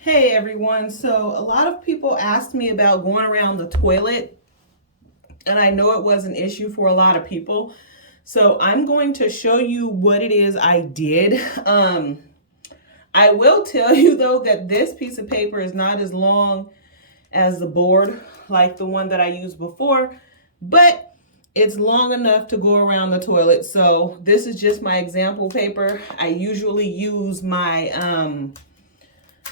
Hey everyone, so a lot of people asked me about going around the toilet, and I know it was an issue for a lot of people. So I'm going to show you what it is I did. I will tell you though that this piece of paper is not as long as the board like the one that I used before, but it's long enough to go around the toilet. So this is just my example paper. I usually use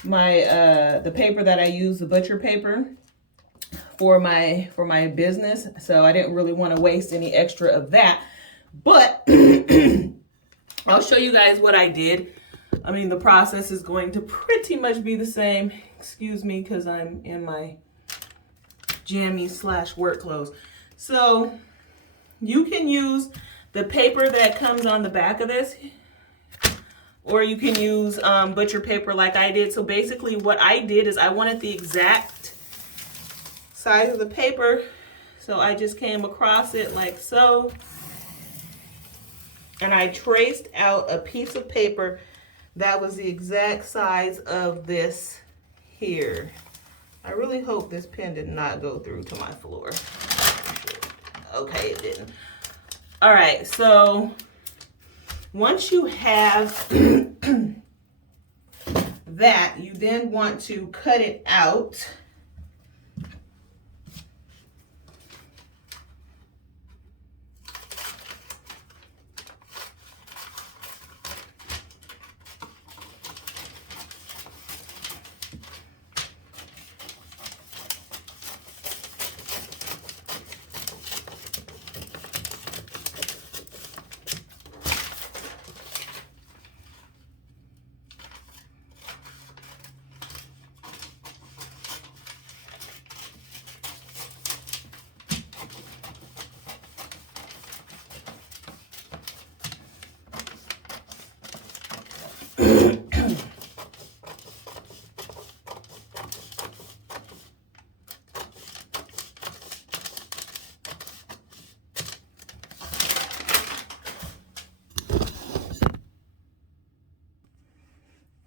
the paper that I use, the butcher paper, for my business. So I didn't really want to waste any extra of that. But I'll show you guys what I did. I mean, the process is going to pretty much be the same. Excuse me, because I'm in my jammy / work clothes. So you can use the paper that comes on the back of this, or you can use butcher paper like I did. So basically what I did is I wanted the exact size of the paper. So I just came across it like so. And I traced out a piece of paper that was the exact size of this here. I really hope this pen did not go through to my floor. Okay, it didn't. All right, so once you have that, you then want to cut it out.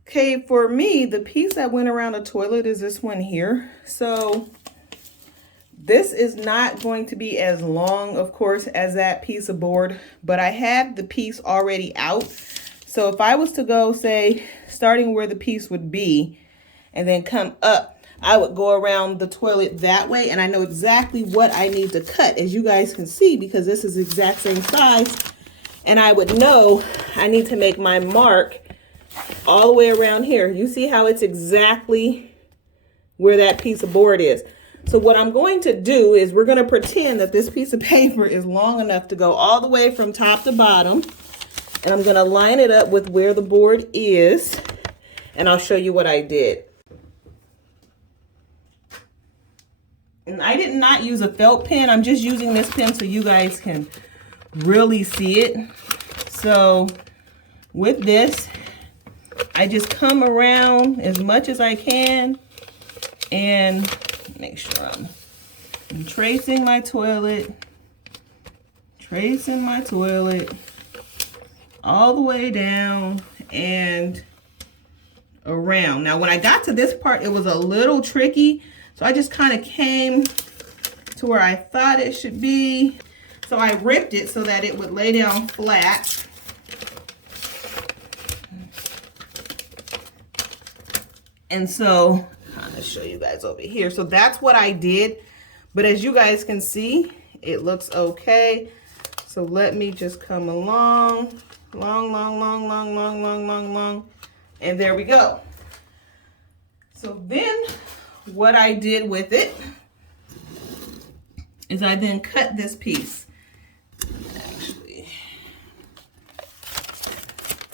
Okay, for me, the piece that went around the toilet is this one here. So this is not going to be as long, of course, as that piece of board, but I have the piece already out. So if I was to go, say, starting where the piece would be and then come up, I would go around the toilet that way, and I know exactly what I need to cut, as you guys can see, because this is the exact same size. And I would know I need to make my mark all the way around here. You see how it's exactly where that piece of board is. So what I'm going to do is we're going to pretend that this piece of paper is long enough to go all the way from top to bottom. And I'm going to line it up with where the board is. And I'll show you what I did. And I did not use a felt pen. I'm just using this pen so you guys can really see it. So with this, I just come around as much as I can and make sure I'm tracing my toilet all the way down and around. Now, when I got to this part, it was a little tricky, so I just kind of came to where I thought it should be. So I ripped it so that it would lay down flat. And so, kind of show you guys over here. So that's what I did. But as you guys can see, it looks okay. So let me just come along, long. And there we go. So then what I did with it is I then cut this piece.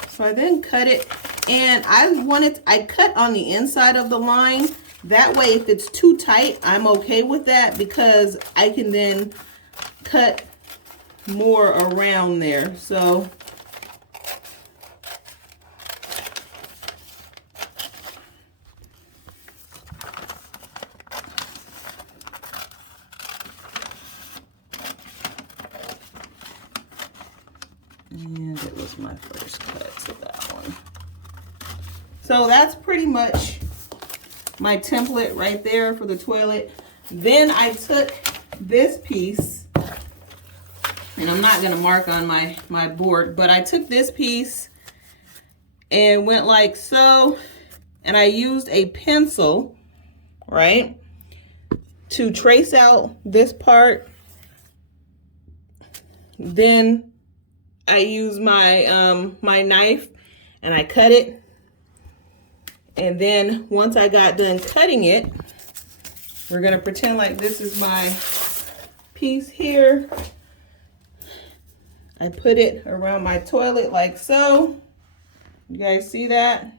So I then cut it, and I cut on the inside of the line. That way, if it's too tight, I'm okay with that, because I can then cut more around there. So and it was my first cut to that one. So that's pretty much my template right there for the toilet. Then I took this piece, and I'm not gonna mark on my board, but I took this piece and went like so, and I used a pencil, right, to trace out this part. Then I used my my knife and I cut it. And then once I got done cutting it, we're gonna pretend like this is my piece here. I put it around my toilet like so. You guys see that?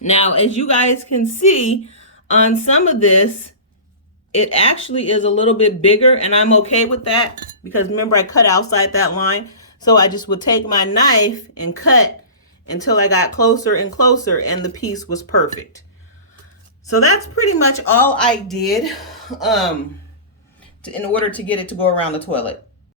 Now, as you guys can see, on some of this, it actually is a little bit bigger, and I'm okay with that because remember I cut outside that line. So I just would take my knife and cut until I got closer and closer, and the piece was perfect. So that's pretty much all I did in order to get it to go around the toilet.